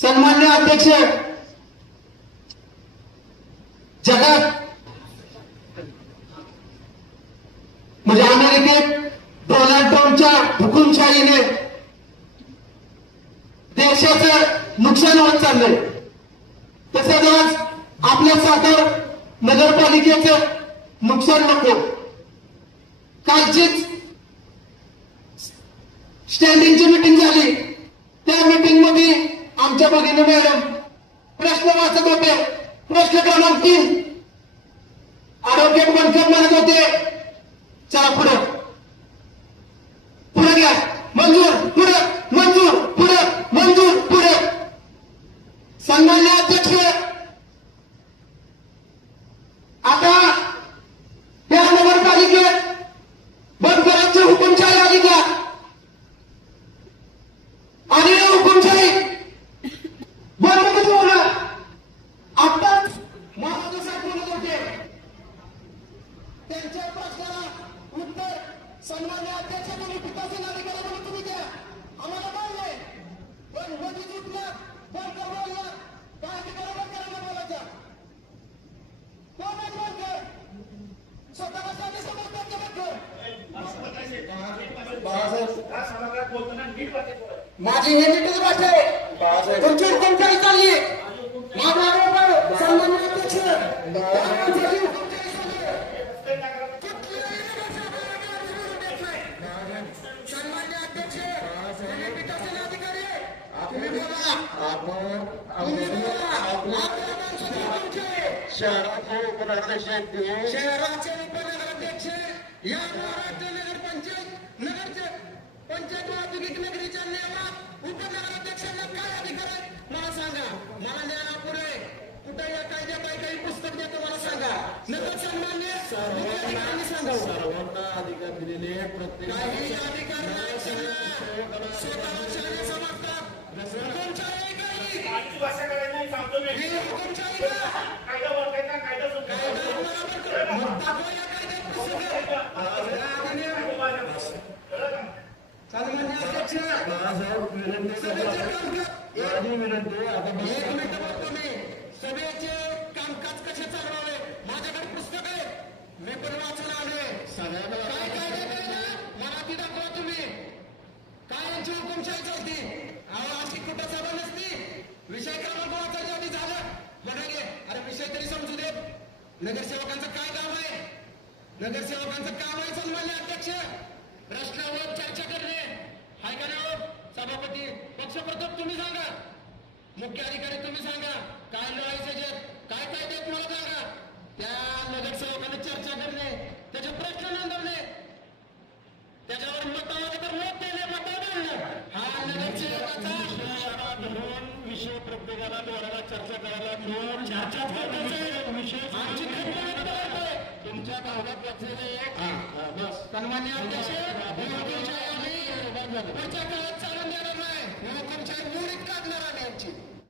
सन्मान्य अध्यक्ष, जगात म्हणजे अमेरिकेत डोनाल्ड ट्रम्पच्या हुकुमशाहीने देशाचं नुकसान होत चाललंय, तसंच आज आपल्या सातार नगरपालिकेचं नुकसान नको. कालचीच स्टँडिंगची मीटिंग झाली. त्या मीटिंग मध्ये आमच्या भगिनी मॅडम प्रश्न वाचत होते. प्रश्न क्रमांक 3 ॲडव्होकेट बनकर म्हणत होते, चला पुढे पुढे घ्या, मंजूर पुढे, मंजूर पुढे, मंजूर पुढे. सन्मान्य अध्यक्ष, आता या नगरपालिकेत बनकरांची हुकुमशाही आली का? आणि या हुकुमशाही बंद कधी होणार? आताच महाराज साहेब म्हणत होते, त्यांच्या प्रश्नाला उत्तर सन्मान्य अध्यक्ष तुम्ही पिताचे अधिकारी म्हणून तुम्ही द्या. आम्हाला मान्य आहे, पण मधीच उठलं, बनकर बोललं, काय ते बरोबर करायला बोलायचं. कोण आहे बनकर? स्वतःला साठी समजतात का बनकर? माझी हे नीटच भाषा आहे. तुमची हुकुमशाही चालली आहे. माझा आरोप आहे, सन्मान्य अध्यक्ष, त्यामुळे हुकुमशाही चालली आहे. सन्मान्य अध्यक्ष, तुम्ही पीठासीन अधिकारी आहे. तुम्ही बोला. शहराचे उपनगराध्यक्ष या महाराष्ट्र नगर पंचायत पंचायत वाहतुकीत नगरीच्या नियमात उपनगराध्यक्षांना काय अधिकार आहे मला सांगा. मला ज्ञानापुरे कुठे या कायद्यात काही पुस्तक देतो मला सांगा. नगर सन्मान्य अधिकाऱ्यांनी सांगा. सर्वांना अधिकार दिलेले प्रत्येक काही अधिकार नाही. स्वतःला शाळे समजतात. हुकुमशाही आहे काही. ही हुकुमशाही का? सन्मान्य अध्यक्ष, सभेचे कामकाज कसे चालवावे माझ्याकडे पुस्तक आहे, मी पण वाचून आलोय. काय कायदे ना मला ती दाखवा तुम्ही. काय यांची हुकुमशाही चालती? अशी कुठं सभा नसती. विषय क्रमांक वाचायच्या आधी झालं बघा गे. अरे विषय तरी समजू दे. नगरसेवकांचं काय काम आहे? नगरसेवकांचं काम आहे सन्मान्य अध्यक्ष प्रश्नावर चर्चा करणे. हाय का नाही? सभापती पक्षप्रमुख तुम्ही सांगा, मुख्य अधिकारी तुम्ही सांगा, काय लढायचे जे काय कायदेत मला सांगा. त्या नगरसेवकांना चर्चा करणे, त्याचे प्रश्न नोंदवणे, त्याच्यावर मत आलं तर मत देणे, मत बोलणं, हा नगरसेवकाचा विषय प्रत्येकाला दोराला चर्चा करायला दोन विषय तुमच्या गावात असलेले बस सन्मान्य अध्यक्ष पुढच्या काळात चालून देणार नाही. हुकुमशाही मोडीत काढणार आहे आमची.